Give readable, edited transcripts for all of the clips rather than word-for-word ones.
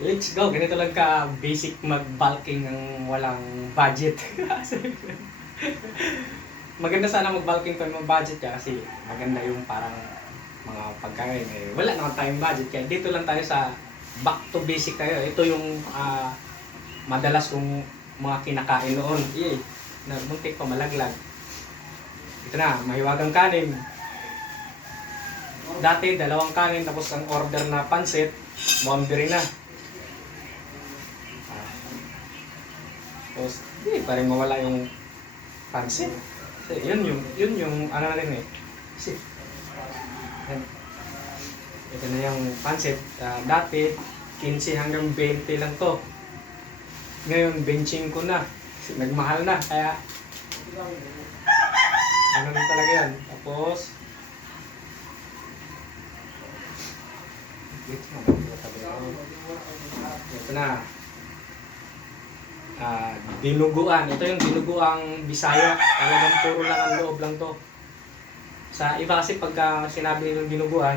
Let's go! Ganito lang ka basic mag-bulking ng walang budget. Maganda sana mag-bulking kung may budget ka kasi maganda yung parang mga pagkain. Eh, wala naman tayong budget kaya dito lang tayo sa back to basic tayo. Ito yung madalas kong mga kinakain noon. Yay! Muntik pa malaglag. Ito na, mahiwagang kanin. Dati, dalawang kanin tapos ang order na pansit, boundary na. Tapos, di pa rin mawala yung pansit. Kasi yun yung ano na rin eh. Kasi, yan. Ito na yung pansit. Dati, 15 hanggang 20 lang to. Ngayon, benching ko na. Kasi nagmahal na. Kaya, ano na talaga yan. Tapos, ito na. Dinuguan. Ito yung dinuguang Bisaya. Talagang puro lang ang loob lang to. Sa iba kasi pagka sinabi nilang dinuguan,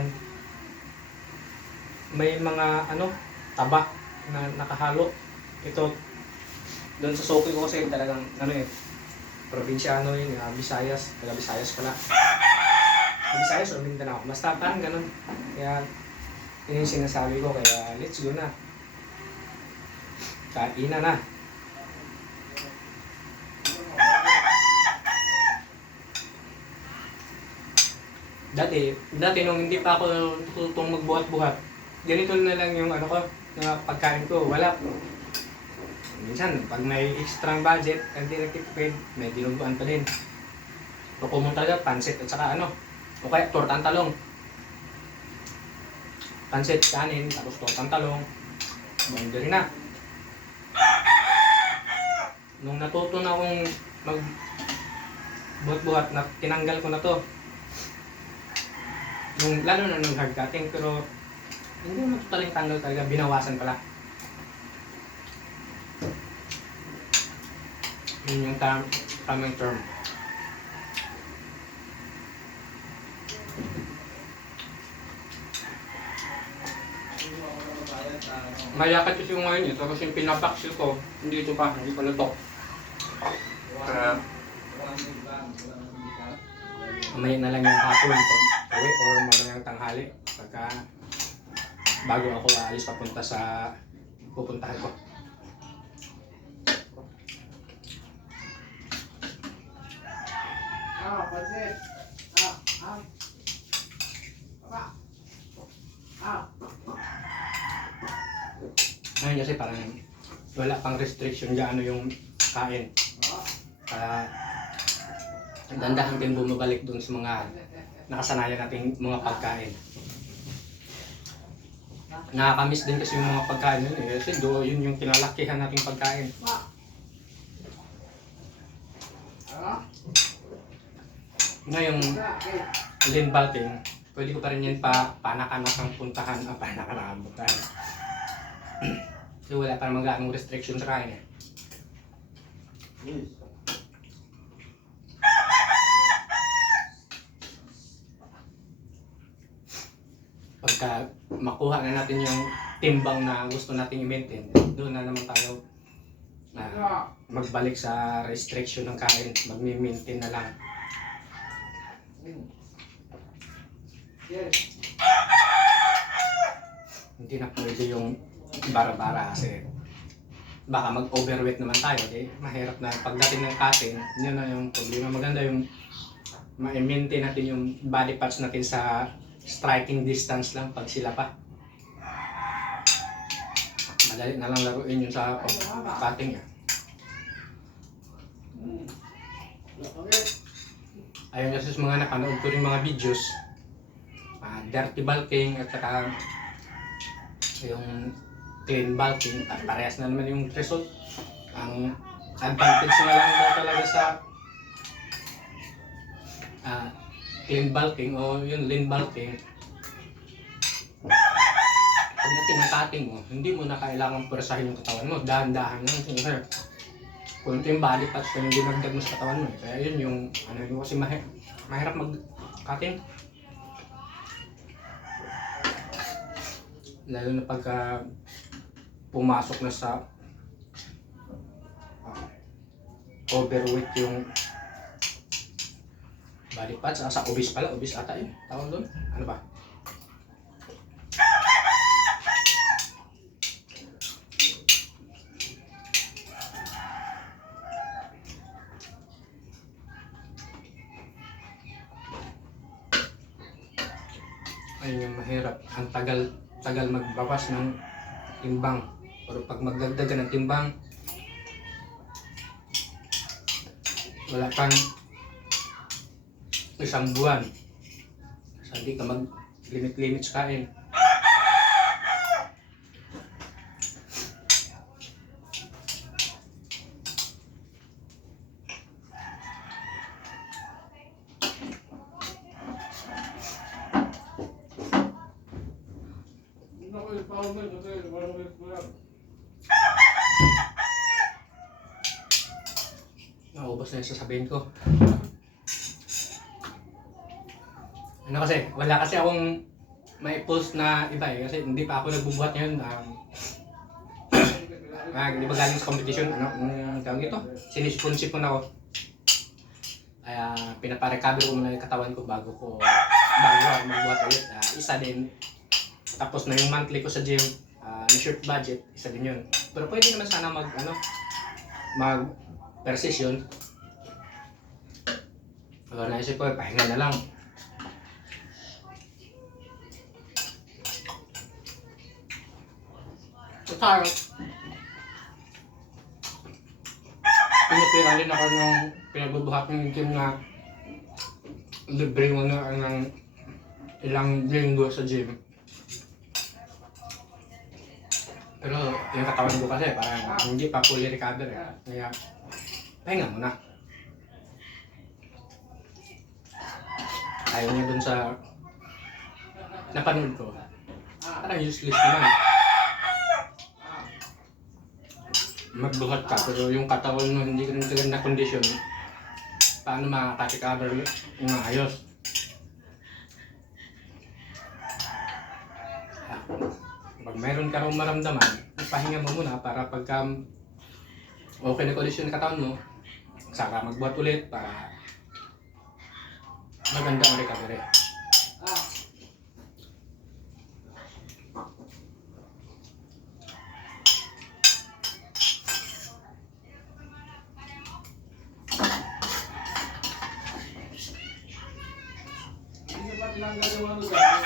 may mga taba na nakahalo. Ito, doon sa Sokoy ko kasi talagang probinsyano yun, Visayas, taga Visayas pala. Visayas o Mindanao. Basta parang ganun. Kaya, yun yung sinasabi ko. Kaya, let's go na. Kain na. Dati nung hindi pa ako tututong magbuhat-buhat, ganito na lang yung na pagkain ko. Wala. Minsan, pag may extra budget, hindi nagtipid, may dinuguan pa din. Kung mo talaga, pansit at saka o kaya tortang talong. Pansit, kanin, tapos tortang talong. Boundary na. Nung natuto na akong magbuhat-buhat, na tinanggal ko na to. Lalo na nung hard cutting, pero hindi mo totaling tanggal talaga, binawasan pala. Yun yung tamang term. Mayakat kasi yung ngayon tapos yung pinapaksil ko, hindi pa lutok. Mamaya na lang yung hapon pag uwi or mamayang tanghali pagka bago ako aalis papunta sa pupuntahan ko. Ngayon kasi parang wala pang restriction dyan yung kain. Dandahan din bumabalik dun sa mga nakasanayan nating mga pagkain. Nakakamiss din kasi yung mga pagkain yun eh. Kasi yun yung kinalakihan nating pagkain. Ngayong lean bulking, pwede ko pa rin yan panak-anakang puntahan. Panak-anakang puntahan. Kasi wala pa naman ganong restriction sa kain eh. Pagka makuha na natin yung timbang na gusto nating i-maintain, doon na naman tayo magbalik sa restriction ng kain, magmi-maintain na lang. Hindi na pwede yung bara-bara kasi baka mag-overweight naman tayo, mahirap na pagdating ng cutting, yun na yung problema. Maganda yung ma-maintain natin yung body parts natin sa striking distance lang pag sila pa. Madali na lang laruin yun sa cutting eh. Ayun kasi sa mga napanood ko rin mga videos, dirty bulking at saka yung clean bulking, parehas na naman yung result. Ang advantage na lang daw talaga sa clean bulking o yung lean bulking, pag tinakating mo, hindi mo na kailangan pwersahin yung katawan mo, dahan-dahan lang. Sir, kung ito yung body parts yung dinagdag mo sa katawan mo kaya yun yung kasi mahirap mag-cutting. Lalo na pagka pumasok na sa overweight yung body fat, sa obese pala, obese ata yun, tawag doon, ano ba? Ayun yung mahirap, ang tagal magbawas ng timbang, pero pag magdagdag ka ng timbang, wala kang isang buwan. So, hindi ka mag-limit sa kain. Naubos na yung sasabihin ko. Ano kasi, wala kasi akong may post na iba eh, kasi hindi pa ako nagbubuhat ngayon. Di ba galing sa competition, tawag ito? Sinisponsipon ako. Kaya pinaparecover ko muna yung katawan ko bago ako magbuhat ulit. Isa din, tapos na yung monthly ko sa gym, short budget, isa din yun. Pero pwede naman sana mag-persist yun. Pero naisip ko, pahinga na lang. Saka, pinipira rin ako ng pinagbubuhat ng gym na libre mo na ng ilang linggo sa gym. Pero yung katawan ko kasi parang hindi pa fully recover eh. Kaya pahinga muna. Ayaw niya dun sa napanood ko. Parang useless naman. Magbuhat ka pero yung katawan mo hindi ka rin kaganda kondisyon. Paano makaka-recover yung maayos? Pag mayroon ka rin maramdaman, pahinga mo muna para pagka okay na kondisyon ng katawan mo, saka magbuhat ulit para maganda ang recovery. Tinanggal yung ano dyan.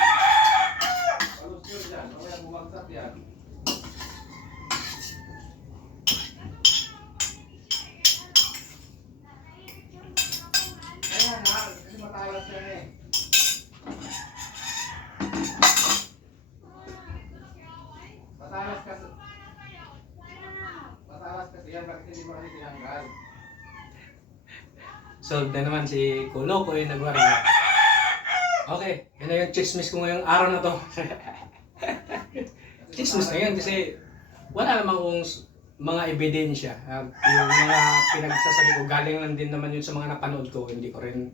Alos yun dyan. Mamaya bumagsak yan. Ayan ha. Kasi matalas yan eh. Matalas kasi yan. Bakit hindi mo kasi tinanggal? Solved na naman si Kulo ko yung nagwari. Okay, yun na yung chismis ko ngayong araw na to. Chismis na yan kasi wala namang kung mga ebidensya. Yung mga pinagsasabi ko, galing lang din naman yun sa mga napanood ko. Hindi ko rin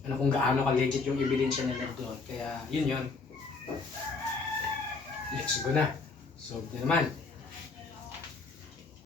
kung gaano ka-legit yung ebidensya nila doon. Kaya yun yun. Let's go na. Solved na naman.